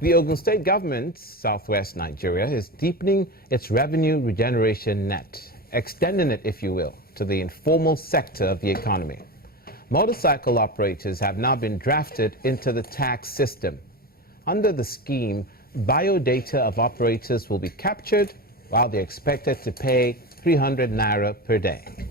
The Ogun State government, southwest Nigeria, is deepening its revenue regeneration net, extending it, if you will, to the informal sector of the economy. Motorcycle operators have now been drafted into the tax system. Under the scheme, biodata of operators will be captured while they're expected to pay 300 naira per day.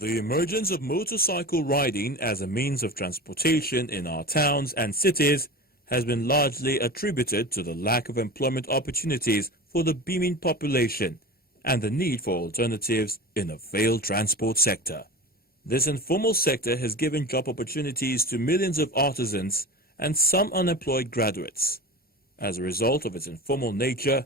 The emergence of motorcycle riding as a means of transportation in our towns and cities has been largely attributed to the lack of employment opportunities for the beaming population and the need for alternatives in a failed transport sector. This informal sector has given job opportunities to millions of artisans and some unemployed graduates. As a result of its informal nature,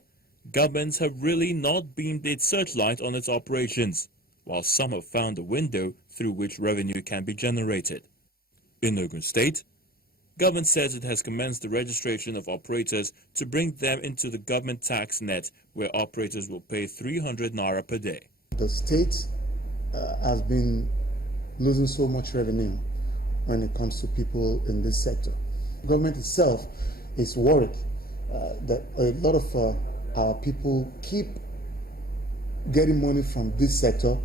governments have really not beamed its searchlight on its operations, while some have found a window through which revenue can be generated. In Ogun State, government says it has commenced the registration of operators to bring them into the government tax net, where operators will pay 300 naira per day. The state has been losing so much revenue when it comes to people in this sector. The government itself is worried that a lot of our people keep getting money from this sector,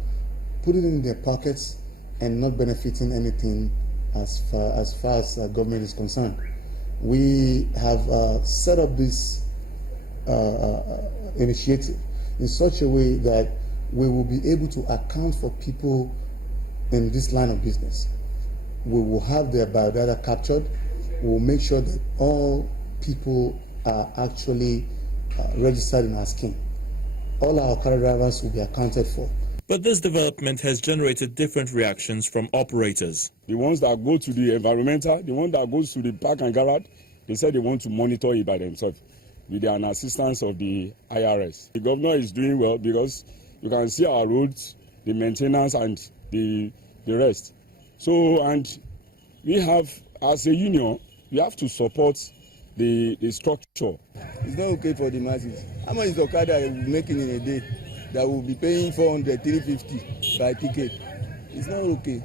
putting it in their pockets, and not benefiting anything as far as government is concerned. We have set up this initiative in such a way that we will be able to account for people in this line of business. We will have their biodata captured. We will make sure that all people are actually registered in our scheme. All our car drivers will be accounted for. But this development has generated different reactions from operators. The ones that go to the environmental, the one that goes to the park and garage, they said they want to monitor it by themselves with the assistance of the IRS. The governor is doing well because you can see our roads, the maintenance and the rest. So, and we have, as a union, we have to support the structure. It's not okay for the masses. How much is Okada will be making in a day that will be paying 400, 350 by ticket? It's not okay.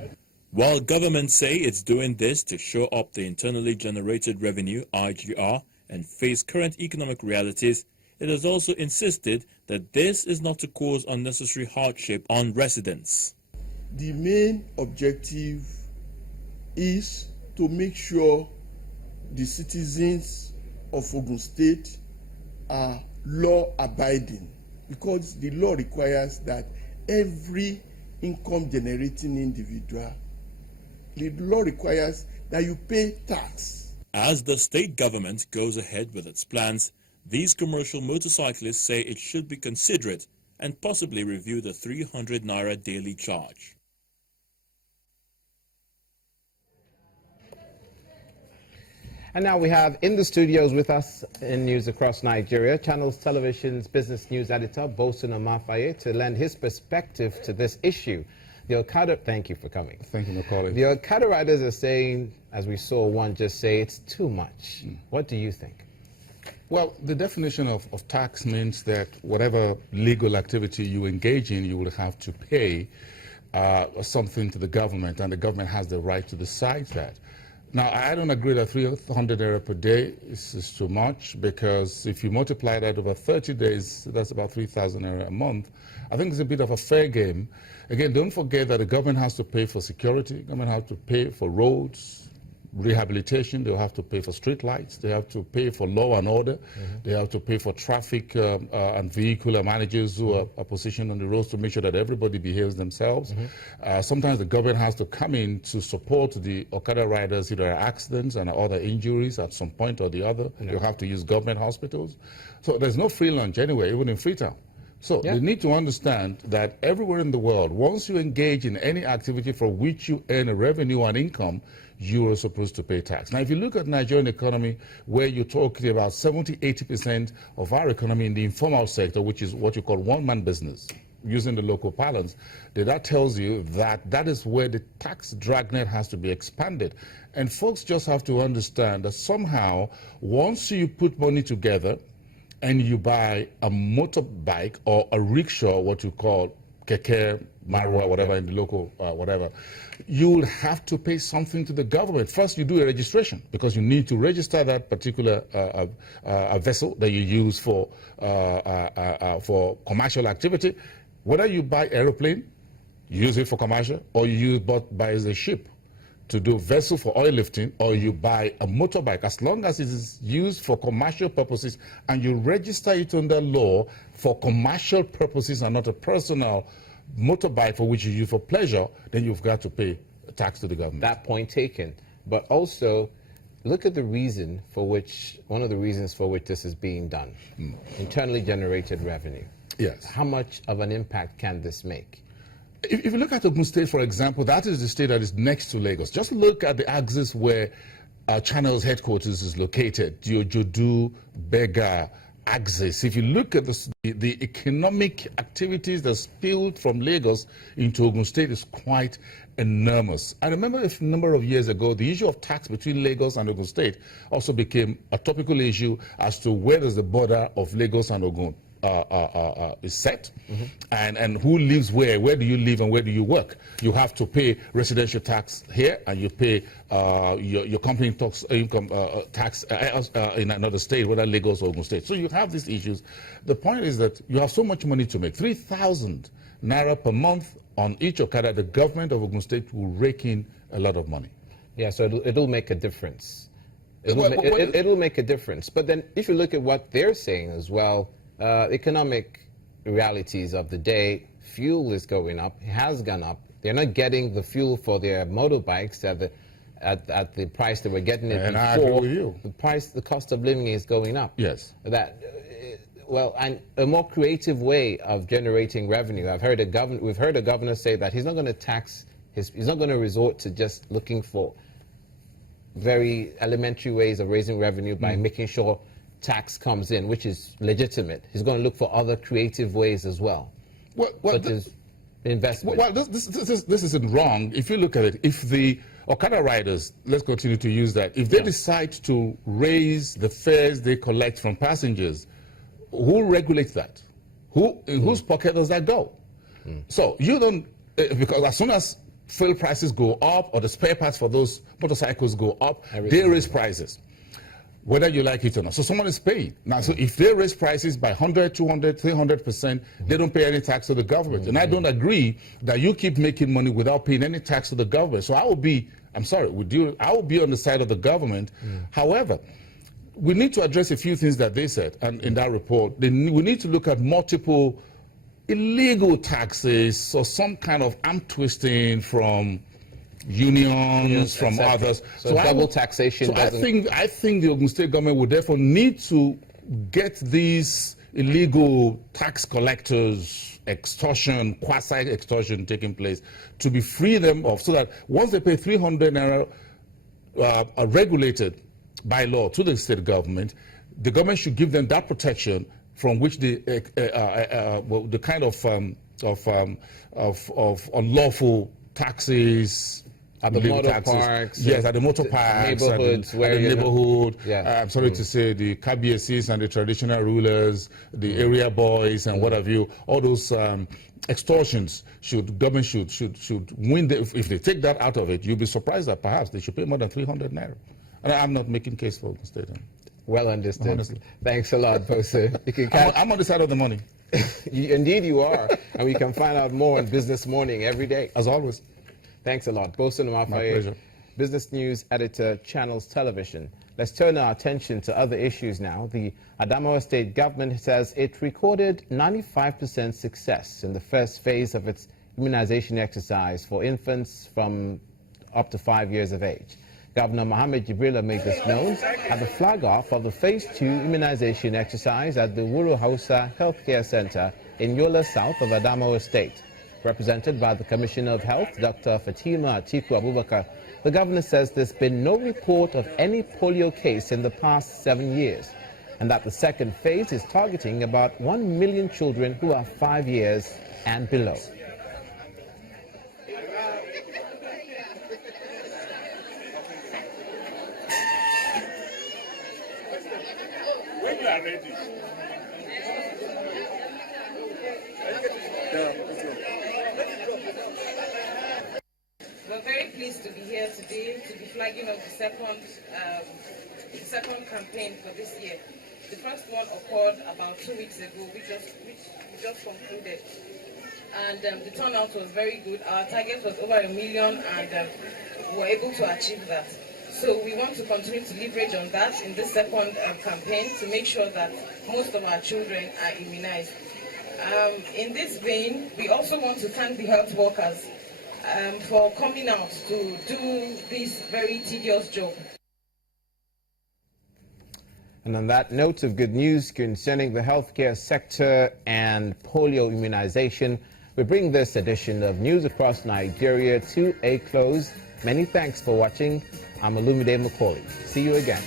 While governments say it's doing this to show up the internally generated revenue, IGR, and face current economic realities, it has also insisted that this is not to cause unnecessary hardship on residents. The main objective is to make sure the citizens of Ogun State are law-abiding, because the law requires that every income-generating individual, the law requires that you pay tax. As the state government goes ahead with its plans, these commercial motorcyclists say it should be considerate and possibly review the 300 naira daily charge. And now we have in the studios with us in News Across Nigeria, Channels Television's business news editor, Bosun Omafaye, to lend his perspective to this issue. The Okada, thank you for coming. Thank you for calling. The Okada riders are saying, as we saw one just say, it's too much. What do you think? Well, the definition of tax means that whatever legal activity you engage in, you will have to pay something to the government, and the government has the right to decide that. Now, I don't agree that 300 naira per day is too much, because if you multiply that over 30 days, that's about 3,000 naira a month. I think it's a bit of a fair game. Again, don't forget that the government has to pay for security, the government has to pay for roads, rehabilitation, they'll have to pay for street lights, they have to pay for law and order, they have to pay for traffic and vehicular managers who are positioned on the roads to make sure that everybody behaves themselves. Sometimes the government has to come in to support the Okada riders if there are accidents and other injuries at some point or the other. They'll have to use government hospitals. So there's no free lunch anywhere, even in Freetown. So they need to understand that everywhere in the world, once you engage in any activity for which you earn a revenue and income, you are supposed to pay tax. Now, if you look at the Nigerian economy, where you're talking about 70–80% of our economy in the informal sector, which is what you call one-man business, using the local parlance, that tells you that that is where the tax dragnet has to be expanded. And folks just have to understand that somehow, once you put money together and you buy a motorbike or a rickshaw, what you call keke, marwa, whatever in the local, whatever, you will have to pay something to the government. First, you do a registration because you need to register that particular vessel that you use for commercial activity. Whether you buy aeroplane, use it for commercial, or you buy a ship to do vessel for oil lifting, or you buy a motorbike, as long as it is used for commercial purposes and you register it under law for commercial purposes and not a personal motorbike for which you use for pleasure, then you've got to pay tax to the government. That point taken. But also, look at the reason for which, one of the reasons for which this is being done. Internally generated revenue. Yes. How much of an impact can this make? If you look at Ogun State, for example, that is the state that is next to Lagos. Just look at the axis where Channel's headquarters is located, Jodu, Bega axis. If you look at the economic activities that spilled from Lagos into Ogun State is quite enormous. I remember a number of years ago, the issue of tax between Lagos and Ogun State also became a topical issue as to where does the border of Lagos and Ogun is set, and who lives where do you live and where do you work. You have to pay residential tax here, and you pay your company tax, income tax in another state, whether Lagos or Ogun State. So you have these issues. The point is that you have so much money to make, 3,000 naira per month on each Okada. The government of Ogun State will rake in a lot of money. Yeah, so it'll make a difference. It'll make a difference. But then if you look at what they're saying as well, economic realities of the day, fuel is going up, it has gone up. They're not getting the fuel for their motorbikes at the price that we're getting it and before. I agree with you. The cost of living is going up. Yes. Well, and a more creative way of generating revenue. We've heard a governor say that he's not going to tax he's not going to resort to just looking for very elementary ways of raising revenue by making sure tax comes in, which is legitimate. He's going to look for other creative ways as well, such as investment. Well, this isn't wrong. If you look at it, if the Okada riders, let's continue to use that, if they decide to raise the fares they collect from passengers, who regulates that? In whose pocket does that go? So you don't, because as soon as fuel prices go up or the spare parts for those motorcycles go up, they raise prices, whether you like it or not. So someone is paying. Now, so if they raise prices by 100, 200, 300%, they don't pay any tax to the government. And I don't agree that you keep making money without paying any tax to the government. So I will be, I'm sorry, I will be on the side of the government. However, we need to address a few things that they said, and in that report, we need to look at multiple illegal taxes or some kind of arm twisting from unions, from others. So double taxation. So I think the Ogun State government would therefore need to get these illegal tax collectors, extortion, quasi-extortion taking place, to be free them of, so that once they pay 300 naira are regulated by law to the state government, the government should give them that protection from which the kind of unlawful taxes at the motor parks, yes, at the motor parks, neighborhoods, at the neighborhood. Yeah. I'm sorry to say, the KBSCs and the traditional rulers, the area boys, and what have you. All those extortions government should win. If they take that out of it, you'll be surprised that perhaps they should pay more than 300 naira. And I'm not making case for Ogun State. Well understood. Honestly. Thanks a lot, Bosa. I'm on the side of the money. Indeed you are. And we can find out more on Business Morning every day. As always. Thanks a lot. Bosa My Nwafaye, pleasure. Business News Editor, Channels Television. Let's turn our attention to other issues now. The Adamawa State government says it recorded 95% success in the first phase of its immunization exercise for infants from up to 5 years of age. Governor Mohammed Jibrila made this known at the flag-off of the Phase 2 immunization exercise at the Wuro Hausa Healthcare Center in Yola South of Adamawa State. Represented by the Commissioner of Health, Dr. Fatima Atiku Abubakar, the governor says there's been no report of any polio case in the past 7 years, and that the second phase is targeting about 1 million children who are 5 years and below. When you are ready. Yeah, let's go. to be here today to be flagging off the second campaign for this year. The first one occurred about 2 weeks ago, which we just concluded. And the turnout was very good. Our target was over 1 million, and we were able to achieve that. So we want to continue to leverage on that in this second campaign to make sure that most of our children are immunized. In this vein, we also want to thank the health workers for coming out to do this very tedious job. And on that note of good news concerning the healthcare sector and polio immunization, we bring this edition of News Across Nigeria to a close. Many thanks for watching. I'm Olumide Macaulay. See you again.